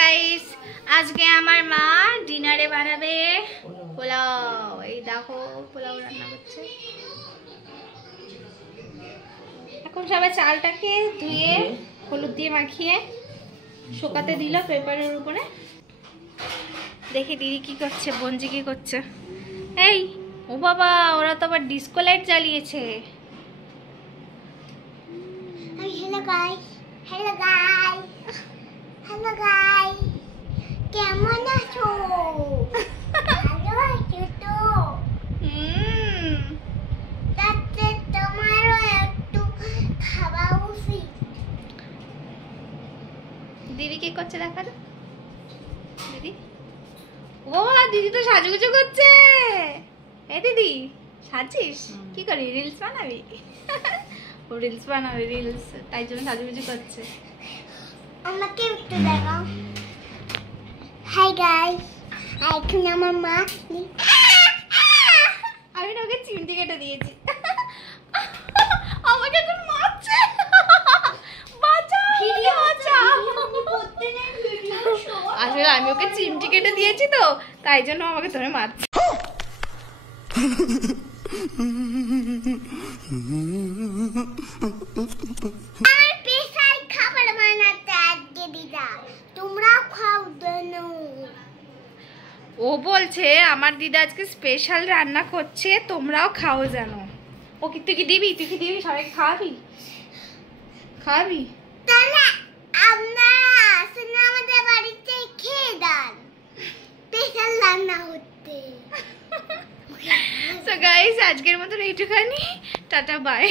Guys, আজকে আমার মা ডিনারে বানাবে পোলাও। এই দেখো পোলাও রান্না করছে। এখন সবাই চালটাকে ধুয়ে হলুদ দিয়ে মাখিয়ে শুকাতে দিল পেপারের উপরে। দেখি দিদি কি করছে, বঞ্জি কি করছে। এই ও বাবা, ওরা তো আবার ডিস্কো লাইট জ্বালিয়েছে। Hello guys, hello guys, hello guys, কেমন আছো? ভালো আছো তো? তাতে তোমারও একটু খাওয়া উচিত। দিদি কি করছে দেখা তো দিদি। ও বাবা, দিদি তো সাজুগুজু করছে। এই দিদি সাজিস কি করি? রিলস বানাবি? ও রিলস বানাবে, রিলস, তাই জন্য সাজুগুজু করছে। আমাকে একটু দেখাও। হাই গাইস, এখন আমার মা আমি না ওকে চিমটি কেটে দিয়েছি। আমাকে এখন মারছে। বাঁচাও, বাঁচাও। আসলে আমি ওকে চিমটি কেটে দিয়েছি তো, তাই জন্য আমাকে ধরে মারছে। আমার স্পেশাল খাবার বানাতে আজকে দিদা, তোমরাও খাও জানো। ও বলছে আমার দিদা আজকে স্পেশাল রান্না করছে, তোমরাও খাও জানো। ও কি তুই কি দিবি? তুই কি দিবি? সবাইকে খাওয়াবি? খাওয়াবি? তাহলে আপনারা আসুন আমাদের বাড়িতে খেয়ে যান, স্পেশাল রান্না হচ্ছে। তো গাইস, আজকের মতন এইটুখানি। Tata, by.